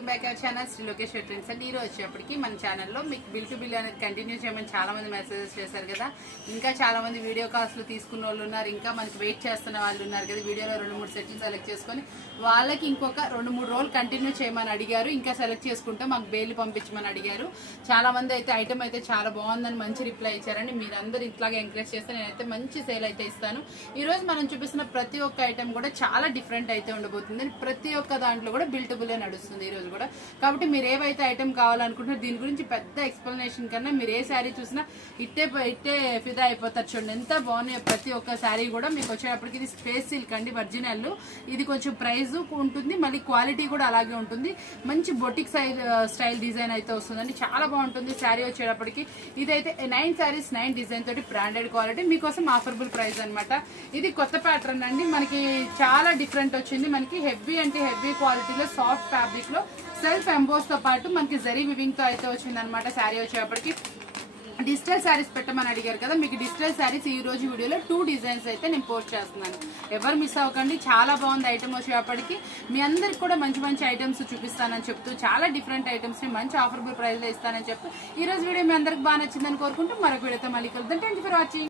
Welcome back our channel Shri Lokeshwar trends అండి. ఈరోజు వచ్చేప్పటికి మన ఛానల్లో మీకు బిల్ టు బిల్ అనేది కంటిన్యూ చేయమని చాలా మంది మెసేజెస్ చేశారు కదా. ఇంకా చాలా మంది వీడియో కాల్స్లో తీసుకున్న వాళ్ళు ఉన్నారు, ఇంకా మనకి వెయిట్ చేస్తున్న వాళ్ళు ఉన్నారు కదా. వీడియోలో 2-3 సెట్లు సెలెక్ట్ చేసుకొని వాళ్ళకి ఇంకొక 2-3 రోజులు కంటిన్యూ చేయమని అడిగారు. ఇంకా సెలెక్ట్ చేసుకుంటే మాకు బెయిల్ పంపించమని అడిగారు. చాలా మంది అయితే ఐటమ్ అయితే చాలా బాగుందని మంచి రిప్లై ఇచ్చారండి. మీరందరూ ఇట్లాగే ఎంకరేజ్ చేస్తే నేనైతే మంచి సేల్ అయితే ఇస్తాను. ఈరోజు మనం చూపిస్తున్న ప్రతి ఒక్క ఐటమ్ కూడా చాలా డిఫరెంట్ అయితే ఉండబోతుంది. ప్రతి ఒక్క దాంట్లో కూడా బిల్ టు బిల్ నడుస్తుంది ఈ రోజు కూడా. కాబట్టి మీరు ఏవైతే ఐటమ్ కావాలనుకుంటున్నారో దీని గురించి పెద్ద ఎక్స్ప్లెనేషన్ కన్నా మీరు ఏ శారీ చూసినా ఇట్టే ఫిదా అయిపోతారు. చూడండి ఎంత బాగున్నాయి ప్రతి ఒక్క శారీ కూడా. మీకు వచ్చేటప్పటికి ఇది స్పేస్ సిల్క్ అండి, ఒరిజినల్. ఇది కొంచెం ప్రైస్ ఉంటుంది, మళ్ళీ క్వాలిటీ కూడా అలాగే ఉంటుంది. మంచి బొటిక్ స్టైల్ డిజైన్ అయితే వస్తుందండి, చాలా బాగుంటుంది శారీ వచ్చేటప్పటికి. ఇదైతే 9 శారీస్ 9 డిజైన్ తోటి బ్రాండెడ్ క్వాలిటీ మీకోసం ఆఫర్బుల్ ప్రైస్ అనమాట. ఇది కొత్త ప్యాటర్న్ అండి, మనకి చాలా డిఫరెంట్ వచ్చింది. మనకి హెవీ అంటే హెవీ క్వాలిటీలో సాఫ్ట్ ఫ్యాబ్రిక్ లో సెల్ఫ్ ఎంబోస్ తో పాటు మనకి జరీ వివింగ్ తో అయితే వచ్చింది అనమాట. శారీ వచ్చేటప్పటికి డిజిటల్ శారీస్ పెట్టమని అడిగారు కదా, మీకు డిజిటల్ శారీస్ ఈ రోజు వీడియోలో 2 డిజైన్స్ అయితే నేను పోస్ట్ చేస్తున్నాను. ఎవరు మిస్ అవ్వకండి, చాలా బాగుంది ఐటమ్ వచ్చేటప్పటికి. మీ అందరికి కూడా మంచి మంచి ఐటమ్స్ చూపిస్తానని చెప్తూ చాలా డిఫరెంట్ ఐటమ్స్ ని మంచి ఆఫర్బుల్ ప్రైస్ లో ఇస్తానని చెప్తూ ఈ రోజు వీడియో మీ అందరికి బాగా నచ్చిందని కోరుకుంటూ మరొక వీడియోతో మళ్ళీ కలుద్దాం. Thank you for watching.